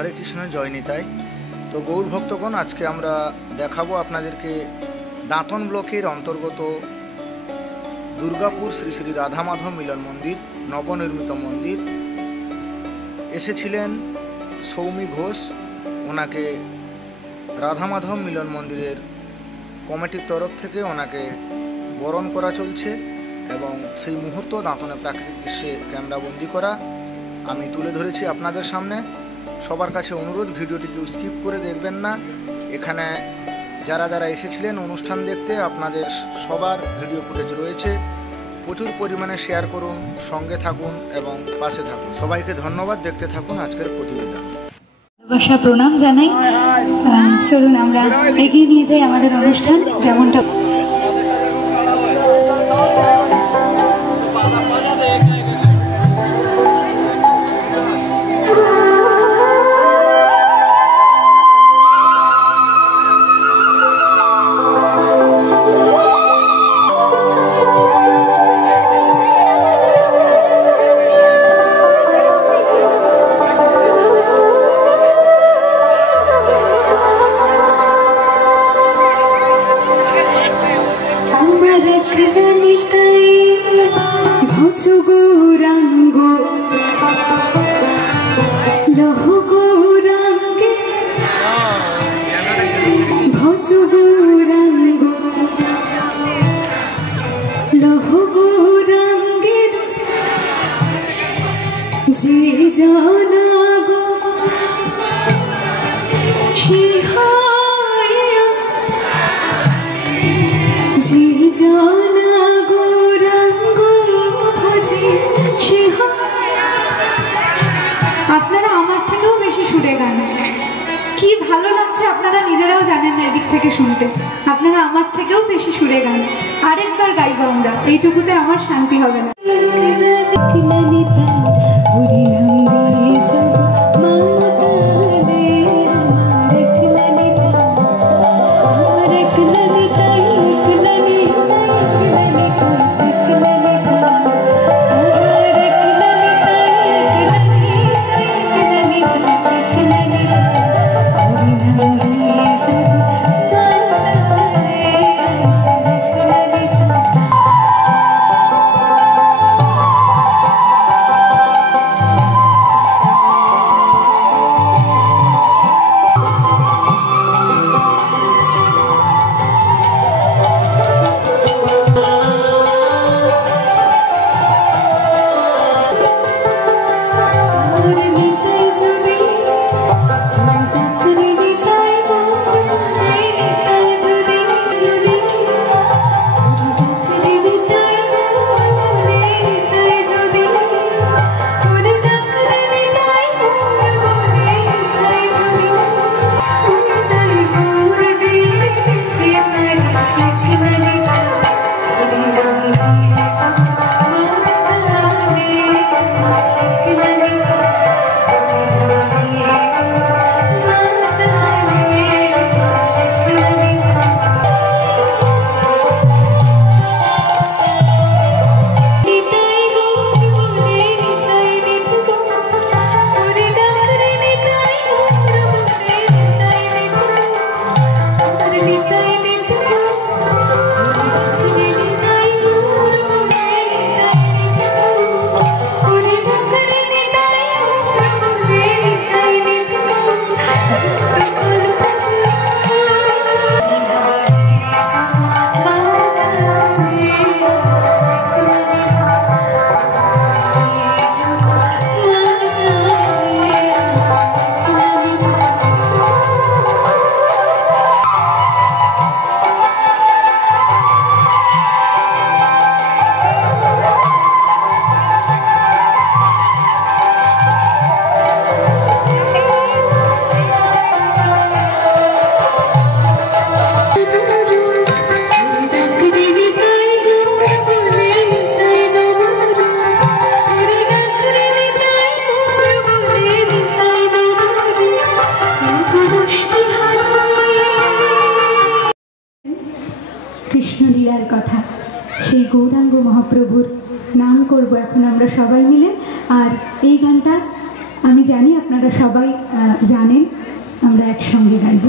হরে কৃষ্ণ, জয় নিতাই। তো গৌর ভক্তগণ, আজকে আমরা দেখাবো আপনাদেরকে দাঁতন ব্লকের অন্তর্গত দুর্গাপুর শ্রী শ্রী রাধা মাধব মিলন মন্দির, নবনির্মিত মন্দির। এসেছিলেন সৌমি ঘোষ, ওনাকে রাধা মাধব মিলন মন্দিরের কমিটির তরফ থেকে ওনাকে বরণ করা চলছে এবং সেই মুহূর্ত দাঁতনে প্রাকৃতিক দৃশ্যে ক্যামেরাবন্দি করা আমি তুলে ধরেছি আপনাদের সামনে। সবার কাছে অনুরোধ, ভিডিওটি কেউ স্কিপ করে দেখবেন না। এখানে যারা যারা এসেছিলেন অনুষ্ঠান দেখতে, আপনাদের সবার ভিডিও ফুটেজ রয়েছে। প্রচুর পরিমাণে শেয়ার করুন, সঙ্গে থাকুন এবং পাশে থাকুন। সবাইকে ধন্যবাদ, দেখতে থাকুন আজকের প্রতিবেদন। ভালোবাসা প্রণাম জানাই। চলুন আমরা এগিয়ে নিয়ে যাই আমাদের অনুষ্ঠান যেমনটা। আপনারা আমার থেকেও বেশি সুরে গান, কি ভালো লাগছে আপনারা নিজেরাও জানেন না এদিক থেকে শুনতে। আপনারা আমার থেকেও বেশি সুরে গান, আরেকবার গাইবো আমরা, এইটুকুতে আমার শান্তি হবে না। কৃষ্ণলীলার কথা, সেই গৌরাঙ্গ মহাপ্রভুর নাম করব এখন আমরা সবাই মিলে। আর এই গানটা আমি জানি আপনারা সবাই জানেন, আমরা একসঙ্গে গাইব।